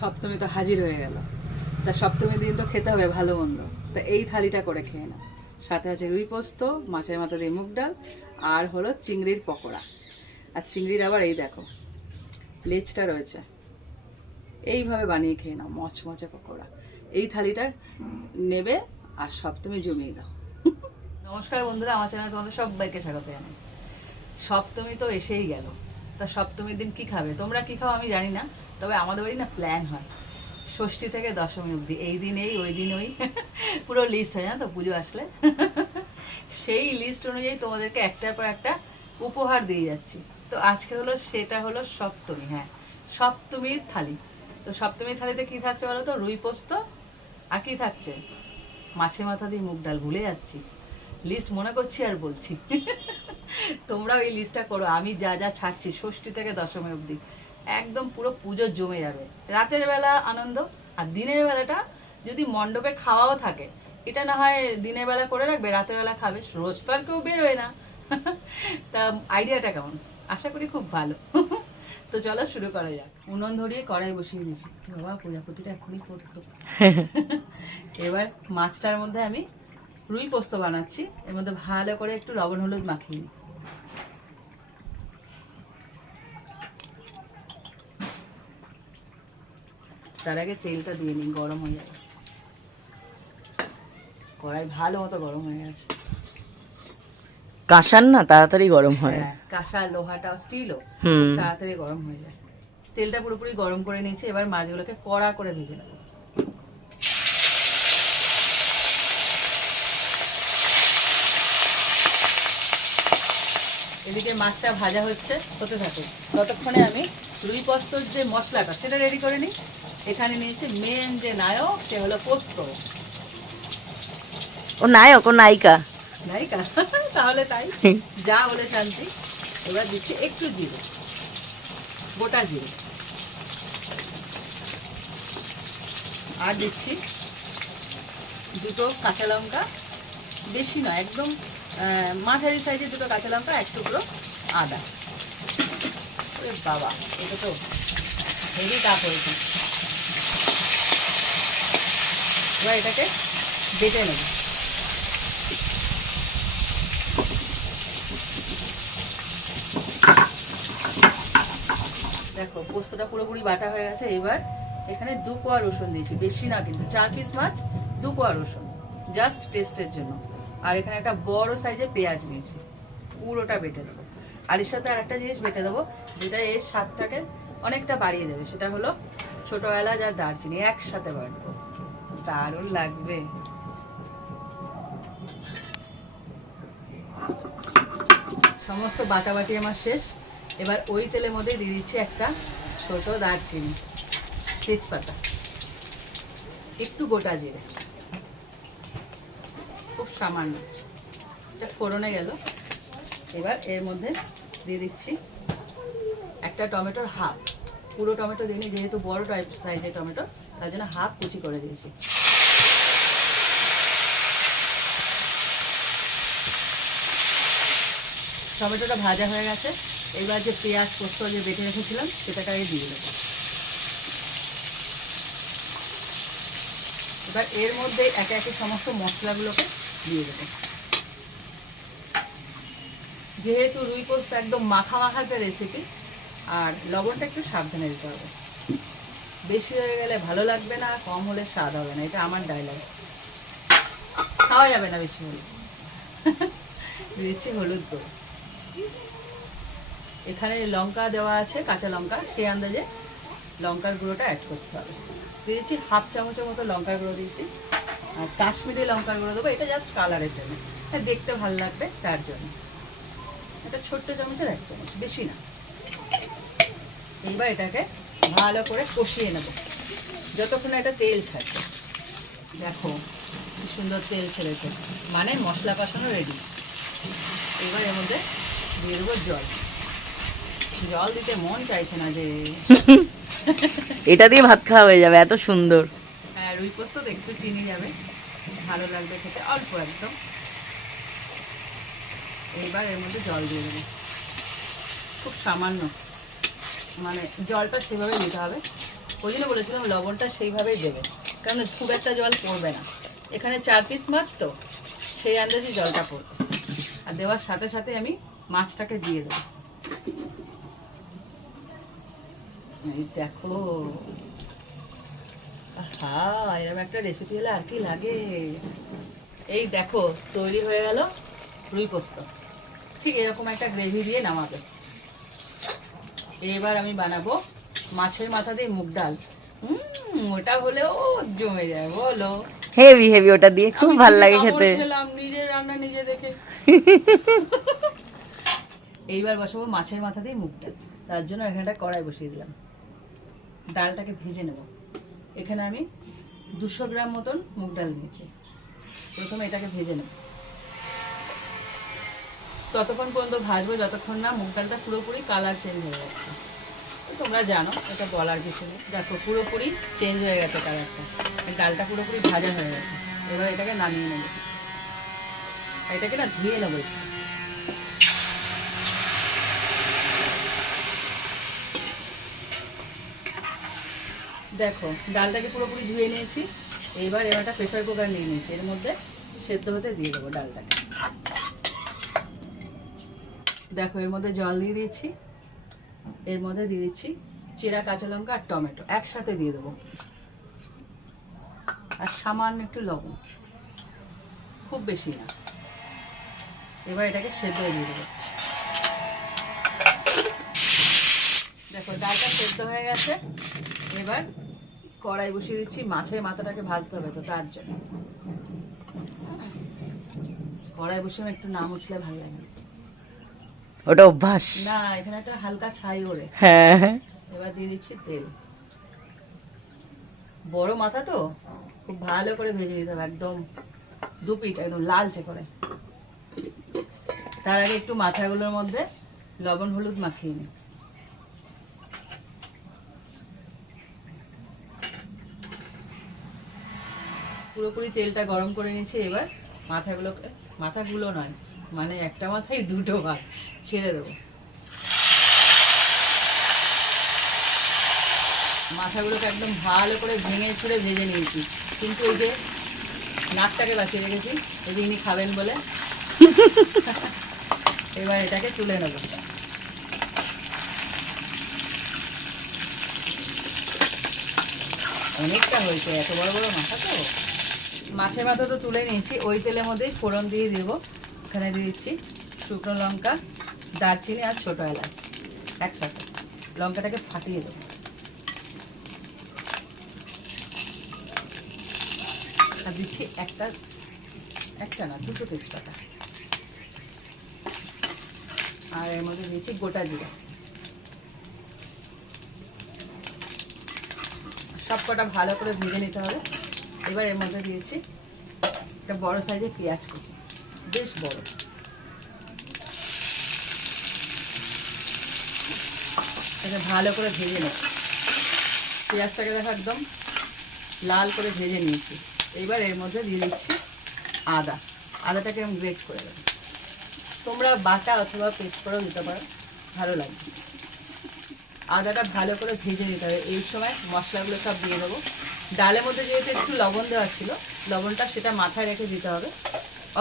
সপ্তমী তো হাজির হয়ে গেল। তা সপ্তমীর দিন তো খেতে হবে, ভালো মন্দ। তা এই থালিটা করে খেয়ে নাও। সাথে আছে রুই পোস্ত, মাছের মাথা দিয়ে মুগ ডাল, আর হলো চিংড়ির পকোড়া। আর চিংড়ির আবার এই দেখো, লেজটা রয়েছে। এইভাবে বানিয়ে খেয়ে নাও, মচমচে পকোড়া। এই থালিটা নেবে আর সপ্তমী জমিয়ে দাও। নমস্কার বন্ধুরা, আমার চ্যানেলে তোমাদের সবাইকে স্বাগত জানাই। সপ্তমী তো এসেই গেল। তা সপ্তমীর দিন কি খাবে? তোমরা কি খাও আমি জানি না, তবে আমাদের বাড়ি না প্ল্যান হয়। ষষ্ঠী থেকে দশমী অবধি। এই দিন এই ওই দিন ওই পুরো লিস্ট হয়, জানো তো? পুজো আসলে। সেই লিস্ট অনুযায়ী তোমাদেরকে একটার পর একটা উপহার দিয়ে যাচ্ছি। তো আজকে হলো, সেটা হলো সপ্তমী হ্যাঁ। সপ্তমীর থালি। তো সপ্তমীর থালিতে কি থাকছে বলো তো? রুই পোস্ত। আর কি থাকছে? মাছে মাথা দিয়ে মুগ ডাল ভুলে যাচ্ছি। লিস্ট মনে করছি আর বলছি। তোমরাও ওই লিস্টটা করো আমি যা যা ছাড়ছি ষষ্ঠী থেকে দশমী অবধি। একদম পুরো পুজো জমে যাবে। রাতের বেলা আনন্দ আর দিনের বেলাটা যদি মণ্ডপে খাওয়াও থাকে এটা না হয় দিনের বেলা করে রাখবে রাতের বেলা খাবে রোজ তো আর কেউ বেরোয় না। তা আইডিয়াটা কেমন? আশা করি খুব ভালো। তো চলো শুরু করা যাক। উনুন ধরিয়ে কড়াই বসিয়ে দিয়েছি। বাবা প্রজাপতিটা এখনই পড়তো। এবার মাছটার মধ্যে আমি রুই পোস্ত বানাচ্ছি। এর মধ্যে ভালো করে একটু লবণ হলুদ মাখিয়ে নিই। তার আগে তেলটা দিয়ে নিই গরম হয়ে যাবে। কড়াই ভালো মতো গরম হয়ে গেছে। কাঁসার না? তাড়াতাড়ি গরম হয়। হ্যাঁ কাঁসা লোহাটা স্টিলও তাড়াতাড়ি গরম হয়ে যায়। তেলটা পুরোপুরি গরম করে নিয়েছি এবার মাছগুলোকে কড়া করে ভেজে নেব। এদিকে মাছটা ভাজা হচ্ছে হতে থাকে ততক্ষণে আমি রুই পোস্তর যে মশলাটা সেটা রেডি করে নিই। এখানে নিয়েছে মেন যে নায়ক সে হলো পোস্ত ও নায়ক ও নায়িকা। নায়িকা? তাহলে তাই। যা বলে শান্তি এবার দিচ্ছি একটু জিরে গোটা জিরে। আর দিচ্ছি দুটো কাঁচা লঙ্কা বেশি নয় একদম মাঝারি সাইজের দুটো কাঁচা লঙ্কা এক টুকরো আদা। বাবা এটা তো হেভি কাপ হয়েছে। এবার এটাকে বেটে নেব। দেখো, পোস্তটা পুরোপুরি বাটা হয়ে গেছে। এবার এখানে দু কোয়া রসুন দিয়েছি। বেশি না কিন্তু, চার পিস মাছ, দু কোয়া রসুন। জাস্ট টেস্টের জন্য। আর এখানে একটা বড় সাইজের পেঁয়াজ নিয়েছি। পুরোটা বেটে দেবো আর এর সাথে আর একটা জিনিস বেটে দেবো, যেটা এর স্বাদটাকে অনেকটা বাড়িয়ে দেবে। সেটা হলো ছোট এলাচ আর দারচিনি একসাথে বাটবো। দারুণ লাগবে। সমস্ত বাটাবাটি আমার শেষ। এবার ওই তেলের মধ্যে দিয়ে দিচ্ছি একটা ছোট দারচিনি, তেজপাতা, একটু গোটা জিরে। খুব সামান্য। এটা ফোড়নে গেল। এবার এর মধ্যে দিয়ে দিচ্ছি একটা টমেটোর হাফ। পুরো টমেটো দিইনি, যেহেতু বড় টাইপ সাইজের টমেটো, তার জন্য হাফ কুচি করে দিয়েছি। টমেটোটা ভাজা হয়ে গেছে। এবার যে পেঁয়াজ পোস্ত যে বেটে রেখেছিলাম, সেটাকে আগে দিয়ে দেবো। এবার এর মধ্যে একে একে সমস্ত মশলাগুলোকে দিয়ে দেবো। যেহেতু রুই পোস্ত একদম মাখা মাখা একটা রেসিপি আর লবণটা একটু সাবধানে দিতে হবে। বেশি হয়ে গেলে ভালো লাগবে না, কম হলে স্বাদ হবে না, এটা আমার ডায়লগ খাওয়া যাবে না বেশি হলে। দিয়েছি হলুদ গুঁড়ো। এখানে লঙ্কা দেওয়া আছে, কাঁচা লঙ্কা, সেই আন্দাজে লঙ্কার গুঁড়োটা অ্যাড করতে হবে। দিয়েছি হাফ চামচের মতো লঙ্কার গুঁড়ো দিয়েছি আর কাশ্মীরি লঙ্কার গুঁড়ো দেবো, এটা জাস্ট কালারের জন্য। হ্যাঁ দেখতে ভালো লাগবে তার জন্য। এটা ছোট্ট চামচের এক চামচ, বেশি না। এইবার এটাকে ভালো করে কষিয়ে নেব। যতক্ষণ এটা তেল ছাড়ছে। দেখো, কি সুন্দর তেল ছেড়েছে। মানে মশলা কষানো রেডি এবার এর মধ্যে দিয়ে দেবো জল। জল দিতে মন চাইছে না যে এটা দিয়ে ভাত খাওয়া হয়ে যাবে এত সুন্দর। হ্যাঁ রুই পোস্ত তো একটু চিনি যাবে ভালো লাগবে খেতে অল্প একদম। এইবার এর মধ্যে জল দিয়ে দেবো। খুব সামান্য মানে জলটা সেভাবে দিতে হবে। ওই জন্য বলেছিলাম লবণটা সেইভাবেই দেবে কারণ খুব একটা জল পড়বে না। এখানে চার পিস মাছ তো সেই আন্দাজে জলটা পড়বে। আর দেওয়ার সাথে সাথে আমি মাছটাকে দিয়ে দেবো। এই দেখো। হ্যাঁ এরকম একটা রেসিপি হলে আর কি লাগে? এই দেখো তৈরি হয়ে গেল রুই পোস্ত। ঠিক এরকম একটা গ্রেভি দিয়ে নামাবে। এবার আমি বানাবো মাছের মাথা দিয়ে মুগ ডাল। হুম ওটা হলেও জমে যায় বলো। হেভি হেভি ওটা দিয়ে খুব ভালো লাগে খেতে। নিজের রান্না নিজে দেখে। এইবার বসাবো, মাছের মাথা দিয়ে মুগ ডাল তার জন্য এখানে একটা কড়াই বসিয়ে দিলাম। ডালটাকে ভেজে নেব। এখানে আমি দুশো গ্রাম মতন মুগ ডাল নিয়েছি। প্রথমে এটাকে ভেজে নেব। ততক্ষণ পর্যন্ত ভাজবো, যতক্ষণ না মুগ ডালটা পুরোপুরি কালার চেঞ্জ হয়ে যাচ্ছে। তোমরা জানো, এটা বলার কিছু নেই। দেখো, পুরোপুরি চেঞ্জ হয়ে গেছে কালারটা ডালটা পুরোপুরি ভাজা হয়ে গেছে। এবার এটাকে নামিয়ে নেব। এটাকে না ধুয়ে নেব দেখো, ডালটাকে পুরোপুরি ধুয়ে নিয়েছি। এবার একটা প্রেশার কুকার নিয়ে নিয়েছি। এর মধ্যে সেদ্ধ হতে দিয়ে দেবো ডালটাকে। দেখো, এর মধ্যে জল দিয়ে দিয়েছি। এর মধ্যে দিয়ে দিচ্ছি চেরা কাঁচা লঙ্কা আর টমেটো। একসাথে দিয়ে দেবো। আর সামান্য একটু লবণ। খুব বেশি না। এবার এটাকে সেদ্ধ দিয়ে দেবো। দেখো, ডালটা সেদ্ধ হয়ে গেছে। এবার কড়াই বসিয়ে দিচ্ছি মাছের মাথাটাকে ভাজতে হবে তো তার জন্য। কড়াই বসে আমার একটু নাম উঠলে ভালো লাগে। ওটা অভ্যাস? না এখানে একটা হালকা ছাই ওরে। হ্যাঁ। এবার দিয়ে দিচ্ছি তেল। বড় মাথা তো খুব ভালো করে ভেজে দিতে হবে একদম দু পিঠ একদম লালচে করে। তার আগে একটু মাথাগুলোর মধ্যে লবণ হলুদ মাখিয়ে নিই। পুরোপুরি তেলটা গরম করে নিয়েছি, এবার মাথাগুলোকে, মাথাগুলো নয় মানে একটা মাথায় দুটো ভাগ ছেড়ে দেবো। মাথাগুলোকে একদম ভালো করে ভেঙে ছুড়ে ভেজে নিয়েছি। কিন্তু ওই যে নাকটাকে বাঁচিয়ে রেখেছি, এই যে ইনি খাবেন বলে, এবার এটাকে তুলে নেব। অনেকটা হয়েছে, এত বড় বড় মাথা তো? মাছের মাথা তো তুলে নিয়েছি। ওই তেলের মধ্যেই ফোড়ন দিয়ে দেবো। এখানে দিয়ে দিচ্ছি শুকনো লঙ্কা, দারচিনি আর ছোটো এলাচ একসাথে। লঙ্কাটাকে ফাটিয়ে দেবো। আর দিচ্ছি একটা একটা না, দুটো তেজপাতা। আর এর মধ্যে দিয়েছি গোটা জিরা। সব কটা ভালো করে ভেজে নিতে হবে। এবার এর মধ্যে দিয়েছি একটা বড় সাইজের পেঁয়াজ কুচি। বেশ বড়। এটা ভালো করে ভেজে নেব। পেঁয়াজটাকে দেখো একদম লাল করে ভেজে নিয়েছি। এবার এর মধ্যে দিয়ে দিচ্ছি আদা। আদাটাকে আমি গ্রেট করে দেবো। তোমরা বাটা অথবা পেস্ট করেও দিতে পারো। ভালো লাগবে। আদাটা ভালো করে ভেজে নিতে হবে। এই সময় মশলাগুলো সব দিয়ে দেবো। ডালের মধ্যে যেহেতু একটু লবণ দেওয়া ছিল, লবণটা সেটা মাথায় রেখে দিতে হবে।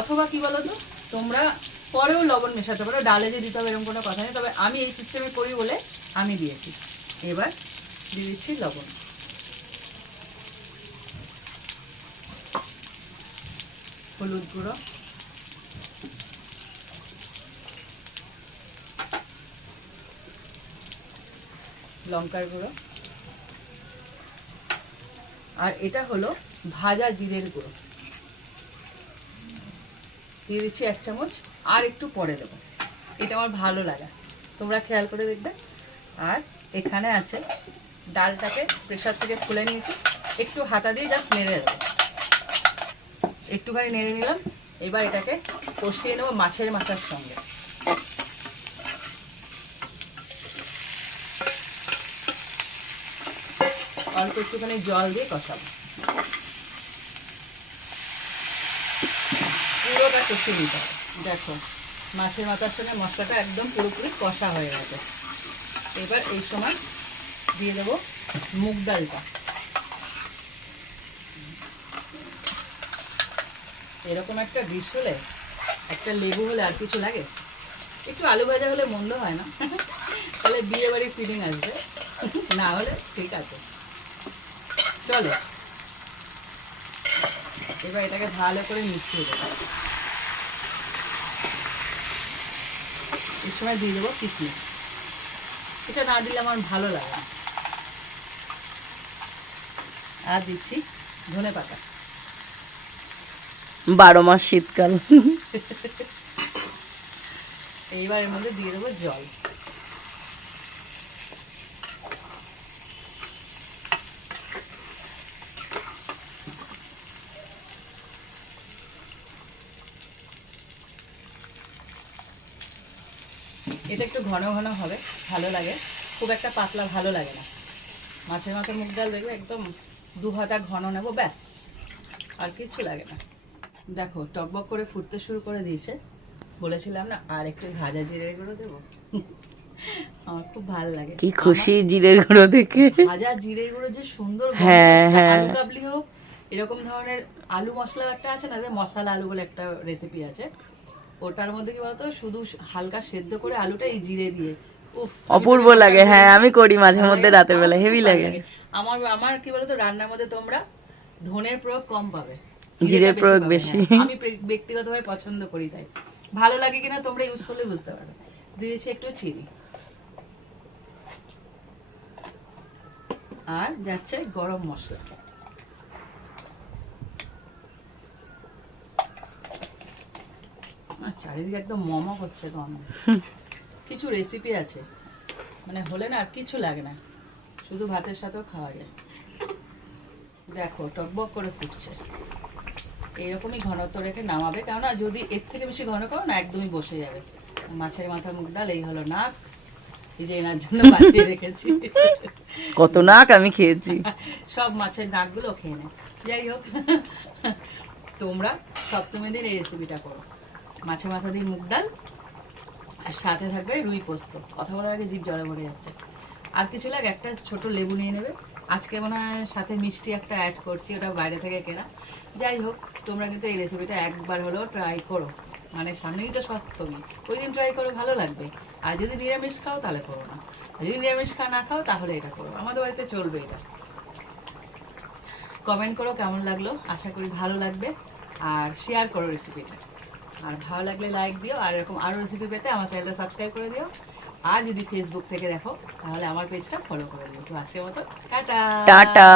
অথবা কি বলো তো তোমরা পরেও লবণ মেশাতে পারো, ডালে যে দিতে হবে এরকম কোনো কথা নেই, তবে আমি এই সিস্টেমে করি বলে আমি দিয়েছি। এবার দিয়ে দিচ্ছি লবণ। হলুদ গুঁড়ো। লঙ্কার গুঁড়ো। আর এটা হলো ভাজা জিরের গুঁড়ো। দিয়ে দিচ্ছি এক চামচ, আর একটু পরে দেবো। এটা আমার ভালো লাগা। তোমরা খেয়াল করে দেখবে। আর এখানে আছে ডালটাকে প্রেশার থেকে খুলে নিয়েছি। একটু হাতা দিয়ে জাস্ট নেড়ে দেবো। একটুখানি নেড়ে নিলাম। এবার এটাকে কষিয়ে নেব মাছের মাথার সঙ্গে। অল্প একটুখানি জল দিয়ে কষাবো। পুরোটা কষিয়ে নিতে হবে। দেখো, মাছের মাথার সঙ্গে মশলাটা একদম পুরোপুরি কষা হয়ে গেছে। এবার এই সময় দিয়ে দেবো মুগ ডালটা। এরকম একটা ডিশ হলে, একটা লেবু হলে আর কিছু লাগে? একটু আলু ভাজা হলে মন্দ হয় না? তাহলে বিয়ে বাড়ির ফিলিং আসবে। না হলে ঠিক আছে। চলো। এবার এটাকে ভালো করে মিশিয়ে দেবো। এর সময় দিয়ে দেবো কিশমিশ এটা না দিলে আমার ভালো লাগে আর দিচ্ছি ধনে পাতা। বারো মাস শীতকাল। এইবার এর মধ্যে দিয়ে দেবো জল এটা একটু ঘন ঘন হবে ভালো লাগে। খুব একটা পাতলা ভালো লাগে না। মাছের মাথা মুগ ডাল দেখবে একদম দু হাতা ঘন নেব ব্যাস। আর কিছু লাগে না। দেখো টকবক করে ফুটতে শুরু করে দিয়েছে। বলেছিলাম না আর একটু ভাজা জিরে গুঁড়ো দেবো? আমার খুব ভালো লাগে। কি খুশি জিরের গুঁড়ো দেখে। ভাজা জিরে গুঁড়ো যে সুন্দর হ্যাঁ, হ্যাঁ। আলু কাবলি হোক এরকম ধরনের আলু মশলা একটা আছে না যে মশলা আলু বলে একটা রেসিপি আছে। ওটার মধ্যে কি বলতো? শুধু হালকা সেদ্ধ করে আলুটা এই জিরে দিয়ে। অপূর্ব লাগে। হ্যাঁ আমি করি মাঝে মধ্যে রাতের বেলা। হেভি লাগে। আমার আমার কি বলতো রান্নার মধ্যে তোমরা ধনের প্রয়োগ কম পাবে। জিরের প্রয়োগ বেশি। হ্যাঁ। আমি প্রে- ব্যক্তিগতভাবে পছন্দ করি তাই। ভালো লাগে কিনা তোমরা ইউজ করলে বুঝতে পারবে দিয়েছি একটু চিনি। আর যাচ্ছে গরম মশলা। চারিদিকে একদম মম হচ্ছে গন্ধ। কিছু রেসিপি আছে। মানে হলে না আর কিছু লাগে না। শুধু ভাতের সাথেও খাওয়া যায়। দেখো টকবক করে ফুটছে। এইরকমই ঘনত্ব রেখে নামাবে। কেননা যদি এর থেকে বেশি ঘন করো না একদমই বসে যাবে। মাছের মাথা মুখ ডাল এই হলো নাক। এই যে এনার জন্য বাঁচিয়ে রেখেছি। কত নাক আমি খেয়েছি। সব মাছের নাকগুলো খেয়ে নেয় যাই হোক তোমরা সপ্তমী দিন এই রেসিপিটা করো। মাছের মাথা দিয়ে মুগ ডাল আর সাথে থাকবে রুই পোস্ত। কথা বলার আগে জিভ জলে ভরে যাচ্ছে। আর কিছু লাগে, একটা ছোট লেবু নিয়ে নেবে। আজকে মনে হয় সাথে মিষ্টি একটা অ্যাড করছি, ওটা বাইরে থেকে কেনা। যাই হোক, তোমরা কিন্তু এই রেসিপিটা একবার হলেও ট্রাই করো। মানে সামনেই তো সপ্তমী, ওই দিন ট্রাই করো, ভালো লাগবে। আর যদি নিরামিষ খাও, তাহলে করো না। যদি নিরামিষ খা না খাও, তাহলে এটা করো। আমাদের বাড়িতে চলবে এটা। কমেন্ট করো কেমন লাগল। আশা করি ভালো লাগবে। আর শেয়ার করো রেসিপিটা আর ভালো লাগলে লাইক দিও, আর এরকম আরও রেসিপি পেতে আমার চ্যানেলটা সাবস্ক্রাইব করে দিও। আর যদি ফেসবুক থেকে দেখো, তাহলে আমার পেজটা ফলো করে দিও। তো আজকের মতো, টাটা! টাটা!